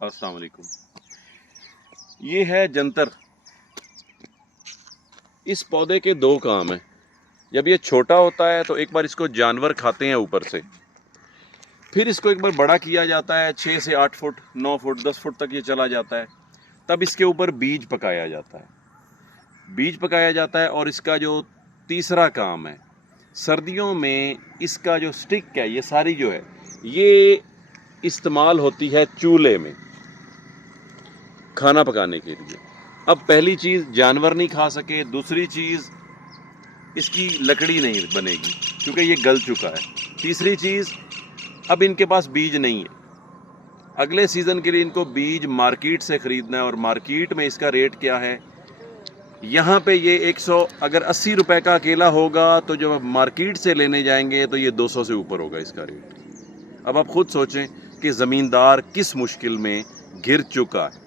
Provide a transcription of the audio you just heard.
अस्सलाम वालेकुम। ये है जंतर। इस पौधे के दो काम हैं। जब ये छोटा होता है तो एक बार इसको जानवर खाते हैं ऊपर से, फिर इसको एक बार बड़ा किया जाता है 6 से 8 फुट 9 फुट 10 फुट तक ये चला जाता है। तब इसके ऊपर बीज पकाया जाता है। बीज पकाया जाता है और इसका जो तीसरा काम है, सर्दियों में इसका जो स्टिक है, ये सारी जो है ये इस्तेमाल होती है चूल्हे में खाना पकाने के लिए। अब पहली चीज़ जानवर नहीं खा सके, दूसरी चीज़ इसकी लकड़ी नहीं बनेगी क्योंकि ये गल चुका है। तीसरी चीज़, अब इनके पास बीज नहीं है। अगले सीज़न के लिए इनको बीज मार्केट से ख़रीदना है और मार्केट में इसका रेट क्या है, यहाँ पे ये 100 अगर 80 रुपए का अकेला होगा तो जब आप मार्केट से लेने जाएंगे तो ये 200 से ऊपर होगा इसका रेट। अब आप खुद सोचें कि ज़मींदार किस मुश्किल में घिर चुका है।